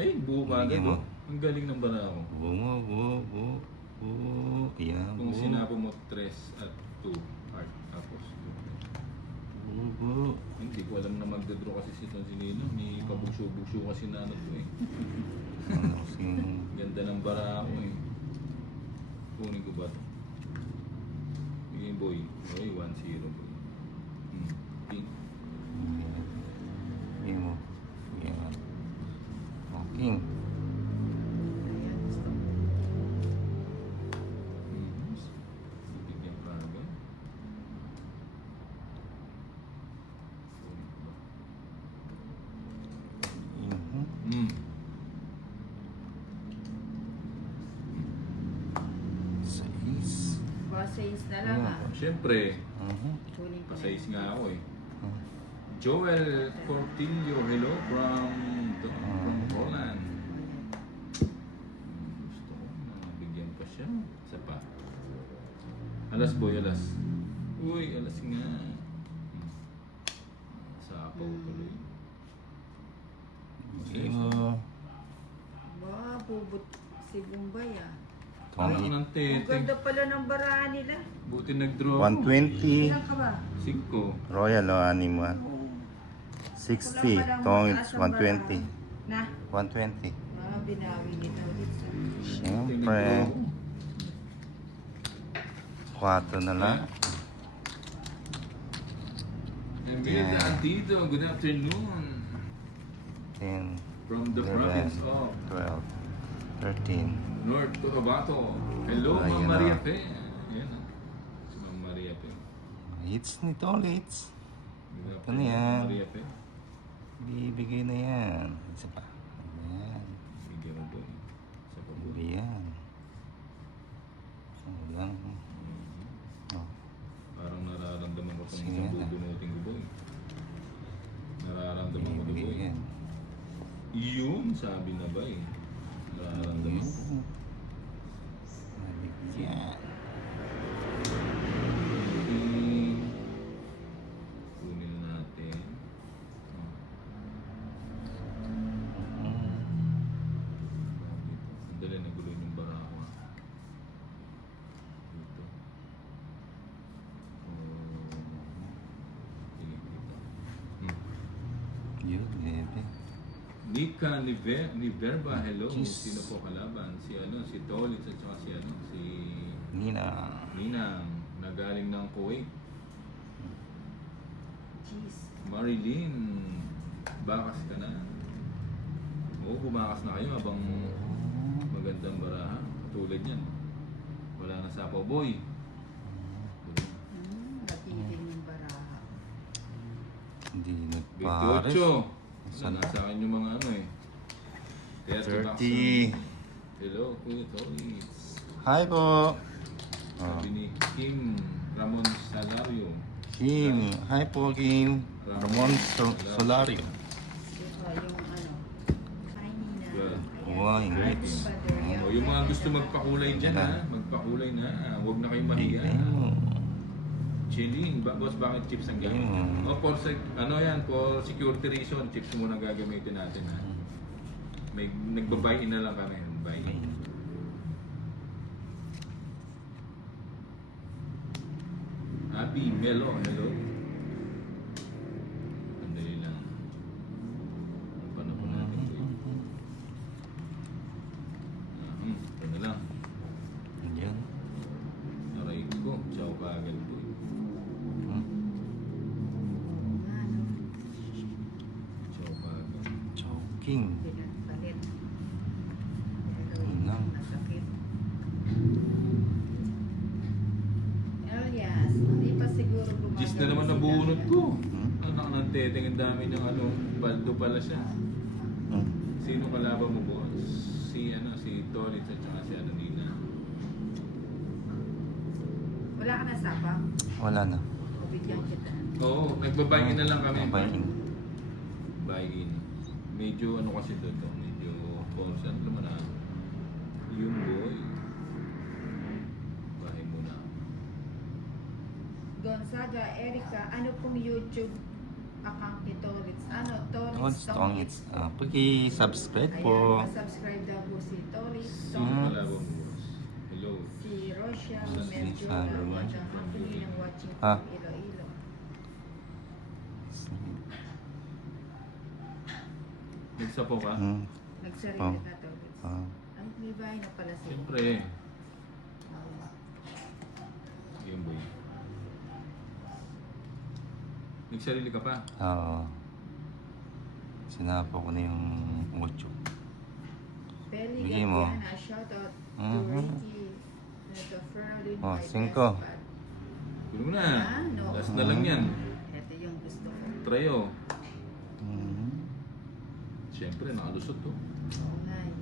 Ay, buo ka agad, Bigyan mo. oh. Ang galing ng bara ako. Buo mo, buo. Yan, Kung buo. sinabi mo 3 at 2, art, tapos 2. Buo. Hindi ko alam na magdodraw kasi si Nino. May pabugso-bugso kasi na ano to eh. Ano kasing... Ganda ng bara ako eh. Kunin ko ba ito? Game boy. Okay, 1-0 boy. Pink. Bigyan mo. Yan. Okay. Bibigyan pa agad. Kunin ko ba? Mhm. Sais. Pasayis na lang ah. Siyempre, Mhm. Kunin ko na. pasayis nga ako eh. Joel Portillo, hello from Holland. Gusto ko, nabigyan pa siya. Isa pa. Alas boy, alas. Uy, alas nga. Sapaw tuloy. Bigyan mo. Ba, bubot si Bombay ah. Ano Tony. ng Ang tete? ganda pala ng barahan nila. Buti nag-draw. 120. Ilan ka ba? 5. Royal o anima. 60. Tongits 120. Na? 120. Binawi nito ulit sa... Siyempre. 4 na lang. Emilda Antito, good afternoon. 10. From the 11, province of 12. 13. North Cotabato. Hello, Ayan Ma'am na. Maria Pe. Ayan na. Si Ma'am Maria Pe. Hits ni Tolits. Good Ito na afternoon, yan. Ma'am Maria Pe. Bibigay na yan. Isa pa. Ayan. Bigyan mo po. Sa pagbuhay. Bibigay yan. Ano lang. Oh. Parang nararamdaman ko itong Sige isang na. bubunutin ko boy. Nararamdaman ko ito Bibigay boy. yan. Yun, sabi na ba eh. Nararamdaman ko. Nabigyan. Kunin natin. Sandali, nagulo yung bara ko. Dito. Sige, dito. Yun, bebe. Nika Niverba, hello. Jeez. Sino po kalaban? Si si Tolitz at saka si Nina. Ninang, na galing ng Kuwait. Jeez. Marilyn, bakas ka na. Oo, bumakas na kayo habang magandang baraha. Tulad yan. Wala na sapaw, boy. Matibing yung baraha. Hindi nagpares. 28. Wala na sa akin yung mga ano eh. 30. Hello, Kuya Tolitz. Hi po. Sabi ni Kim Ramon Salario. Kim. Hi po, Kim. Ramon Solario. Yung ano. Ay, Nina. Good. Wow, English. O, yung mga gusto magpakulay dyan ha, magpakulay na. Huwag na kayong mahiya. Chilling, boss, bakit chips ang gamit? O, for ano yan, for security reason, chips muna gagamitin natin ha. May nagbabuy-in na lang kami. Buy-in. Abby Melo, hello. Sandali lang. Paano po natin ito? Ito na lang. Yan. Aray ko, ciao ka agad po. Ciao ka agad. Choking. Pinagpalit. Inang. Nasakit. Elias, hindi pa siguro gumagawin. Gis na naman si nabunot Dana. ko. Anak ng teteng, ang dami ng ano, baldo pala siya. Sino kalaban mo, boss? Si Tolitz at saka si Nina. Wala ka na sapa? Wala na. O bigyan kita. Oo, nagbabuy-in na lang kami. Babayin. Buy-in. Medyo ano kasi doon, medyo false. Ano naman na? Yung boy. Bahay muna. Gonzaga, Erica, ano pong YouTube account ni Tolitz. Ano? Tolits, Tolitz. Tongits. Paki-subscribe po. Ayan, subscribe daw po si Tolitz. Sino pala po, boss? Hello. Si Rosia Si Merjola. Sandro. What the company ng watching Ah. from Iloilo. Nagsapo ka? Nagsarili Oh. ka, Tolitz. Ah. Ay, may bahay na pala siya. Siyempre. Game boy. Nagsarili ka pa? Oo. Sinapa ko na yung 8. Peli Bigay mo. Gadiana, shoutout to Mhm. Ricky. Ito, Ferlin, Oh, my 5. best bud. Pili mo na. Ah, no. Last na lang yan. Ito yung gusto ko. Trayo. Mhm. Siyempre, nakalusot to. Oo nga eh.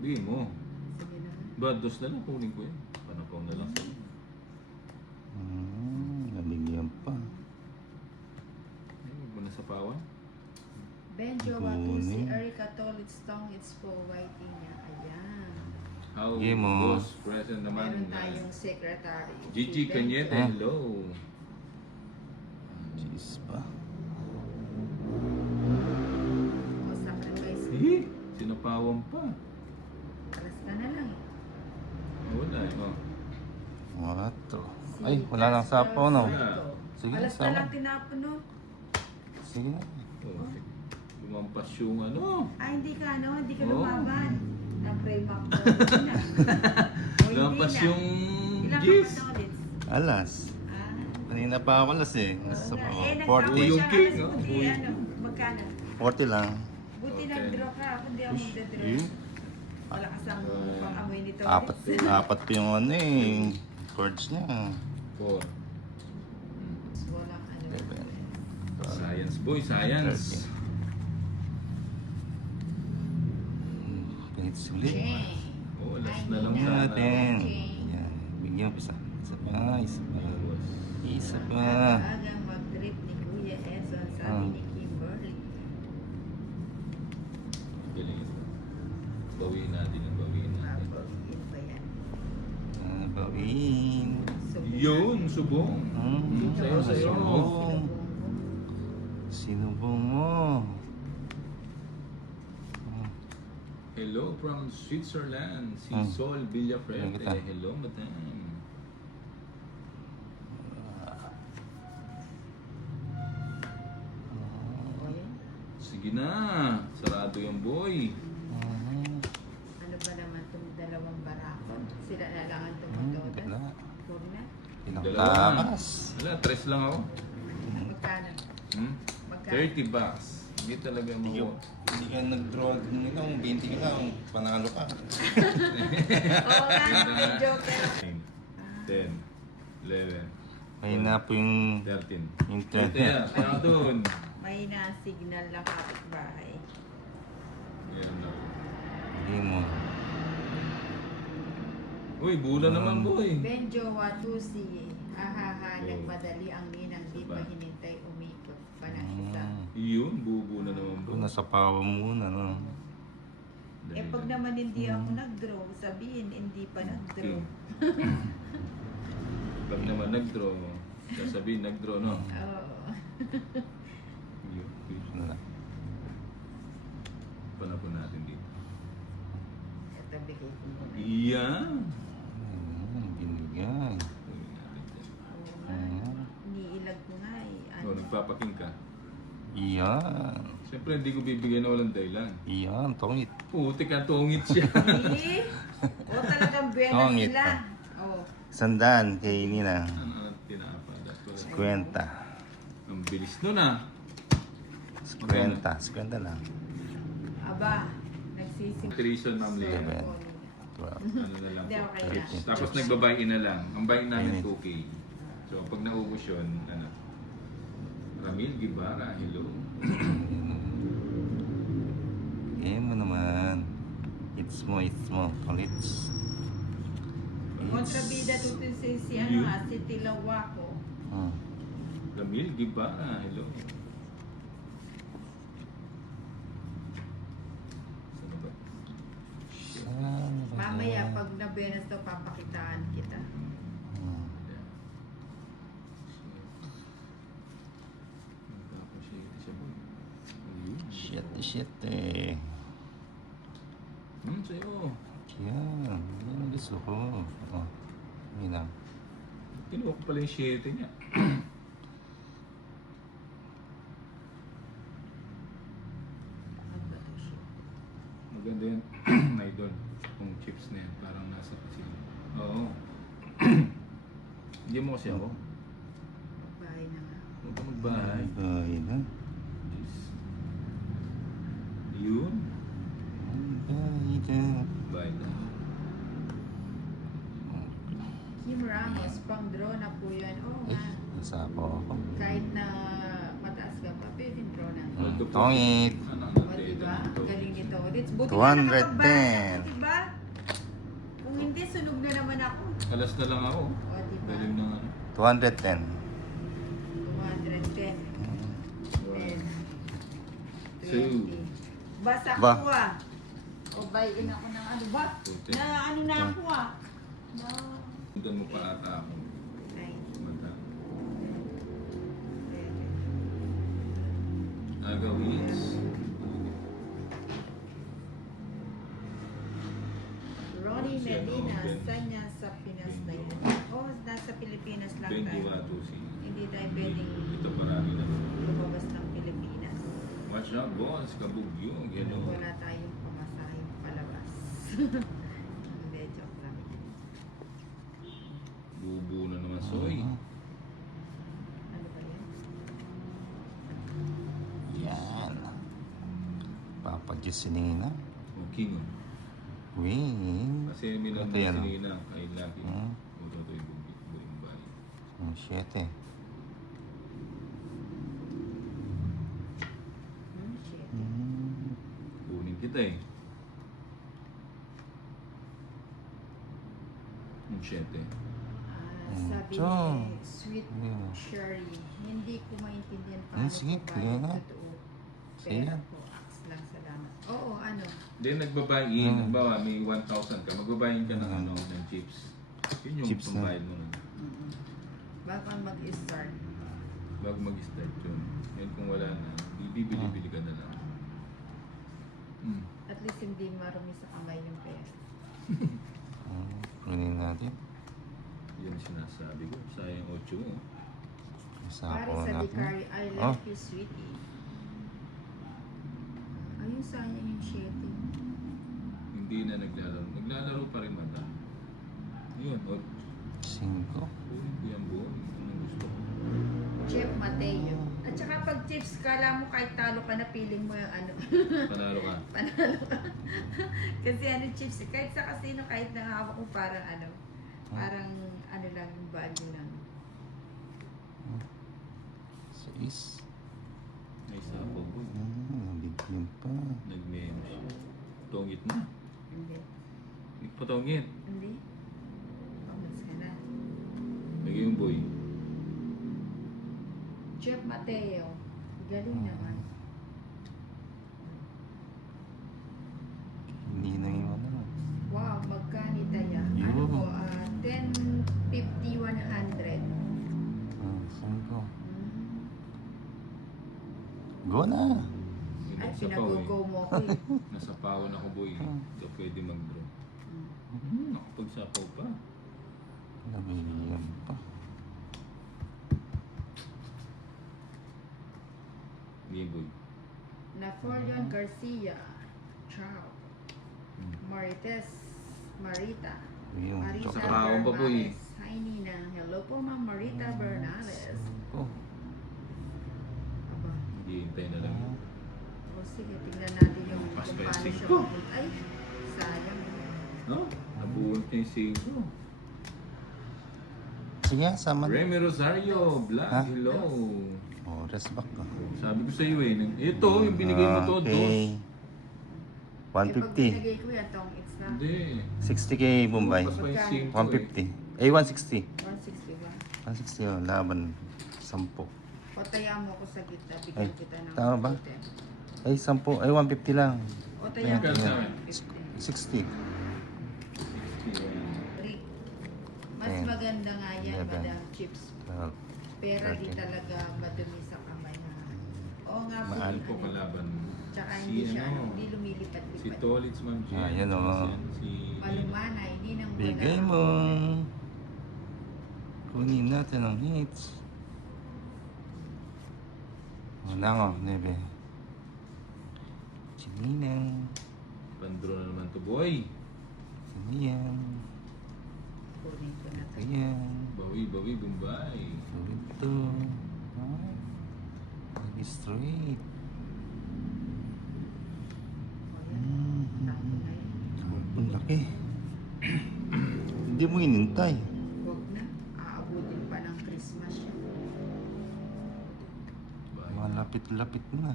Bigay mo. Sige naman. Ba, dos na lang kunin ko yan. Panapaw na lang sa'yo. Nabigyan pa. Ay, huwag mo na sa pawan. Benjo Watu, si Kunin. Erica Tolitz Tong, it's po writing niya. Ayan. How Bigay mo. boss present naman. Meron tayong secretary. Gigi Si Benjo. Cañete, Ah. hello. Cheese pa. O, sacrifice. Eh, sinapawan pa. Alas ka na lang eh. Wala eh. Oh. 4. Si Ay, wala nang Castro sapaw, no? Santo. Sige, Alas sama. na lang tinapon, no? Sige na. Oh. Lumampas yung ano. Ay, hindi ka, no? Hindi ka Oo. lumaban. Na-frame up ko. Hindi na. O, hindi Lumampas na. yung Ilang Gis. ka Tolitz? Alas. Ah. Kanina pa ako las eh. Nasa Oo nga. ako. Nagtapos 40. Yung siya, king, alas no? buti, Uy. ano, magkano? 40 lang. Buti Okay. nag-draw ka, ako hindi ako magda-draw. Eh, Malakas ang pang-amoy nito. apat pa yung ano eh. Chords niya. 4. Walang ano. 11. Science boy, science. Pinits ulit. Cheng. Oh, last na lang Bigyan sana. natin. Yan. Bigyan pa isa. Isa pa. Isa pa. Isa pa. Aga-agang mag-trip ni Kuya Eson, sabi Ah. ni Kimberly. Galing ito. Bawiin natin ang bawiin natin. Mabagin pa yan. Bawin. Subok. Yun, subong. Sayo, sayo. Sinubong. Sinubong mo. Hello from Switzerland. Si Hmm. Sol Villafrente. Kita. Hello, madam. O, yan. Sige na. Sarado yung boy. Ano ba naman itong dalawang barakon? Sila na lang ang tumutodas. Wala. Puro na. Ilang Dalawa na. takas. Wala, 3 lang ako. Magkano? Hmm? Magkano? 30 bucks. Hindi talaga mo. Hindi ka nag-draw nito, 20 ka lang, panalo ka. Oo nga, may joker. 10, 11, May na po yung 13. internet. Kaya, kaya doon. May na-signal na kapitbahay. Yan na. Hindi mo. Uy, bula naman boy. Benjo Watusi. Ahaha, Oh. nagmadali ang ninang di Diba? pa hinintay umikot pa ng isa. Yun, bubu na naman Kung boy. nasa pawa muna, no? Eh pag naman hindi ako nag-draw, sabihin hindi pa nag-draw. Pag naman nag-draw, sasabihin nag-draw, no? Oo. Yun, yun. Ano na? Panapon natin dito. Ito bigay ko muna. Iyan. Binigay. Uy, natin dyan. Oo nga. Iniilag ko nga eh. Oh, nagpapaking ka. Iyan. Siyempre, hindi ko bibigyan na walang dahilan. Iyan, tongit. Puti ka, tungit siya. Hindi. O talagang buena Tongit sila. pa. Oo. Sandaan kay Nina. Ano, tinapa. That's what- 50. Ang bilis nun ah. 50 lang. Aba, nagsisimula. Treason, Ma'am Lea. Eleven. 12. Ano na lang Hindi, po. okay lang. Chips. Tapos nagbabayin na lang. Ang bayin namin Init. 2K. So pag naubos yun, ano, Ramil Guevara, hello. Bigay mo naman. It's mo. Tongits. Kontrabida tuto si ano Yun. ha, si Tilawako. Ramil Guevara, hello. Saan ba? Mamaya pag nabenas to, papakitaan kita. 7. Sa'yo. Yan. Yan ang gusto ko. Oh. Yun lang. Kinuha ko pala yung 7 niya. Ano ba ito siya? Maganda yan. May doon. Kung chips na yan. Parang nasa kasino. Oo. Hindi mo kasi ako. Bahay na nga. Huwag ka magbahay. Bahay na. Jeez. Yun. Bahay na. Bahay na. Kim Ramos, pang draw na po yun. Oo Eh, nga. nasa po ako. Kahit na mataas ka pa, pwede draw na. Tongit. Ano, O, diba? Ang galing nito. Buti 210. na nakapagbahay ako, diba? Kung hindi, sunog na naman ako. Alas na lang ako. O, diba? Galing na ano. 210. 210. Right. 10. Two. 20. Basa Ba? ko ah. O, buy-in ako ng ano ba? Okay. Na ano na ako ah. Na... Doon mo pa ata ako. Nice. Mata. Pwede. Agawis. Ronnie Siya, no? Medina, Ben. saan niya sa Pinas na yan? Oh, nasa Pilipinas lang Benji tayo. Watusi. Hindi tayo pwedeng Ito parami na. lumabas ng Pilipinas. Watch out, boss. Kabugyo. Gano'n. Wala tayong pamasahing palabas. Hindi, joke lang. Bubu na naman, soy. Ano ba yan? Yan. Papa Diyos si Nina. Okay nga. Wing. Kasi minang Ito yan, si oh. Nina. Ay, laki. Hmm. Ito yung buong bahay. 7. Shit. Kunin kita eh. Yung 7. Sabi So, ni Sweet yeah. Sherry, hindi ko maintindihan Sige, po kaya nga. totoo. Sige. Pera po, aks lang, salamat. Oo, ano? Then nagbabayin, Hmm. halimbawa may 1,000 ka, magbabayin ka ng Hmm. ano, ng chips. Yun yung Chips na. pambayad mo nun. Bago ka mag-start. Bago mag-start yun. Yan kung wala na, bibili-bili ka na lang. Hmm. At least hindi marumi sa kamay yung pera. Kunin natin. Yan ang sinasabi ko. Sayang 8 mo. Sa Pare ako sa natin. Dicari, I Oh. love you, sweetie. Ayun, sayang yung shitting. Hindi na naglalaro. Naglalaro pa rin mata. Yun, 8. 5. Kunin ko yan buo. Anong gusto ko? Chef Mateo. At saka pag chips, kala mo kahit talo ka na, feeling mo yung ano. Panalo ka. Panalo ka. Kasi ano chips, kahit sa casino, kahit nangahawak mo parang ano, parang ano lang yung value lang. 6. May sapo ko. Nabigyan pa. Nag-memo siya. Tongit na. Hindi. Patongit. Hindi. Pamas ka na. Lagay yung boy. Chef Mateo. Galing naman. Hindi na yung ano. Wow, magkanita ya. Yun. Ano po, 10, 50, 100. 5. Hmm. Go na. Yun, Ay, nasa paw pinagugo eh. mo ko eh. Nasa pawon ako boy. Ito pwede mag-draw. Nakapagsapaw pa. Nabigyan pa. Hindi boy. Napoleon Garcia. Ciao. Marites. Marita. Yung Marita Sa kahon pa po eh. Bernales. Hi Nina. Hello po Ma'am Marita Bernales. Oh. Aba. Hihintay na lang. O sige, tingnan natin yung Pas kung pa yung paano siya singko. mag- Ay, sayang. No? Nabuhat niya yung sigo. Sige, sama na. Remy Rosario, Vlog, Ha? hello. Oh, rest back ka. Sabi ko sa iyo eh, ito yung binigay mo to, dos. Okay. Eh, pag 150. binigay ko yan, tong it's na Hindi. 60k Bombay. Pas pa yung singko 150. Eh, 160. 161. 160 oh, laban. 10. Pataya mo ko sa gitna, Ay, bigyan kita ng tama ba? 10. Ay, 10. Ay, 150 lang. O tayo Magkano sa akin? 60. Mas Ayan. maganda nga yan, 11. Madam Chips. 12. Pera di 13. talaga madumi sa kamay na. Oo nga po. Mahal Ano po kalaban mo? Tsaka Si hindi siya, ano? hindi Si lumilipat-lipat. Tolitz, Ma'am Jen. Ah, yan, oh. Si... Malumana, hindi nang wala. Bigay mo. Kunin natin ang hits. Wala ko, nebe. Chininang. Pandro na naman to, boy. Siniyan. Kunin ko na to. Ayan. Bawi, Bombay. Gawin to. Ah. Lagi straight. O yan, tapo na yun. Ang laki. Hindi mo inintay. Huwag na, aabutin pa ng Christmas yun. Bye. Malapit-lapit na.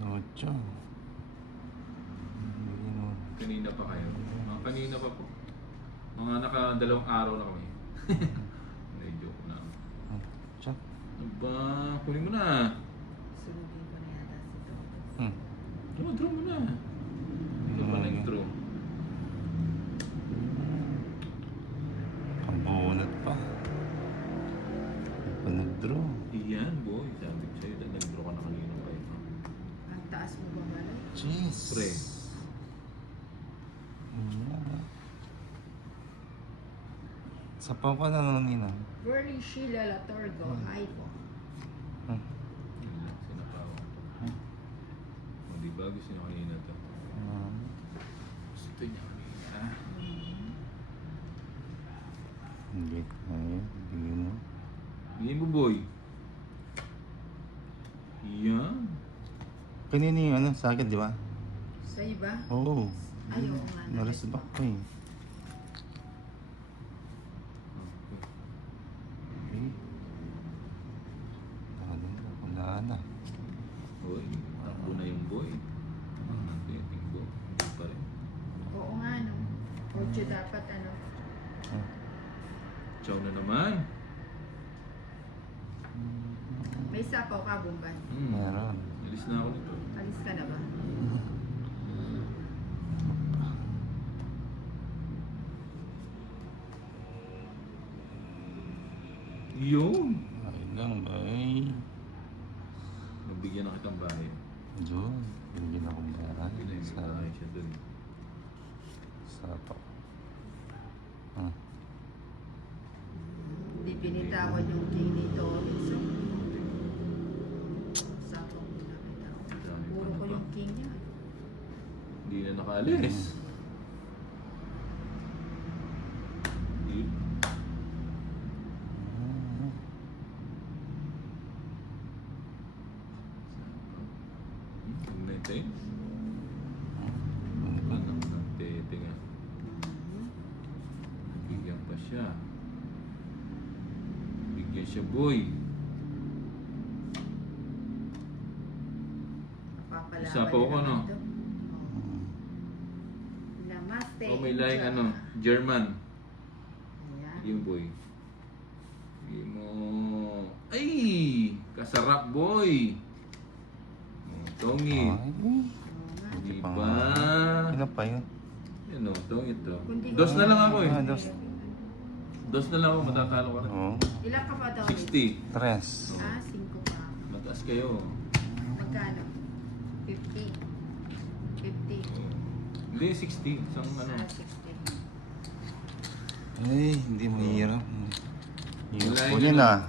Locho. Kanina pa kayo. Kanina pa po. Mga nakadalawang araw na kami. Hindi, joke na. Chak. Aba, kunin mo na. Sunugin ko na yata si Toto. Draw mo na. Hindi ka pa nag-draw. Pambunot pa. Hindi pa nag-draw. Iyan, boy. Sabi ko sa'yo, nag-draw ka na kanina kayo. Ang taas mo ba malay? Jeez. Pre. Sapaw ka na nung ninang. Burning Sheila Latorgo, hi po. Yun lang, sinapawan ko. O, diba gusto niya kanina to? Gusto niya kanina. Hindi. Ayun. Bigyan mo. Bigyan mo, boy. Iyan. Kanina yung ano, sa akin, di ba? Sa iba? Oo. Ay, oo nga. Naresbak ko eh. Okay. Wala na. Boy, takbo na yung boy. Tingbo. Hindi pa rin. Oo nga, no. Ocho dapat, ano. Chow na naman. May sapaw ka, Bombay. Meron. Alis na ako nito. Alis ka na ba? Yun. Ay lang, bay. Mabigyan na kitang bahay. Doon. Bigyan akong bahay. Pinag Sa tayo siya dun. sapaw. Hindi pinitawan yung king ni Torres. Sapaw mo na kita. Dami pa Puro na ko pa. yung king niya. Hindi na nakaalis. Yun. Huwag na yung tayo. Ano? Tete nga. Bigyan pa siya. Bigyan siya, boy. Papalaban Sapaw ko, na no? naman to. Namaste. Oh, may laing India. ano, German. Ayan. Bigyan, boy. Bigyan mo. Ay! Kasarap, boy. Oh, tongit. Ay. Oo nga. Di pa ba? nga. Ilan pa yun? Yan o, tongit to. Kundi Dos na lang ako eh. Ah, dos. Dos na lang ako, matatalo ka na. Oo. Ilan ka pa daw? 60. Tres. Ah, 5 pa. Mataas kayo. Magkano? 50. 50. Oh. Hindi, 60. Isang ano. Ah, 60. Ay, hindi mahirap. Hirap Wala po yun, yun ano. ah.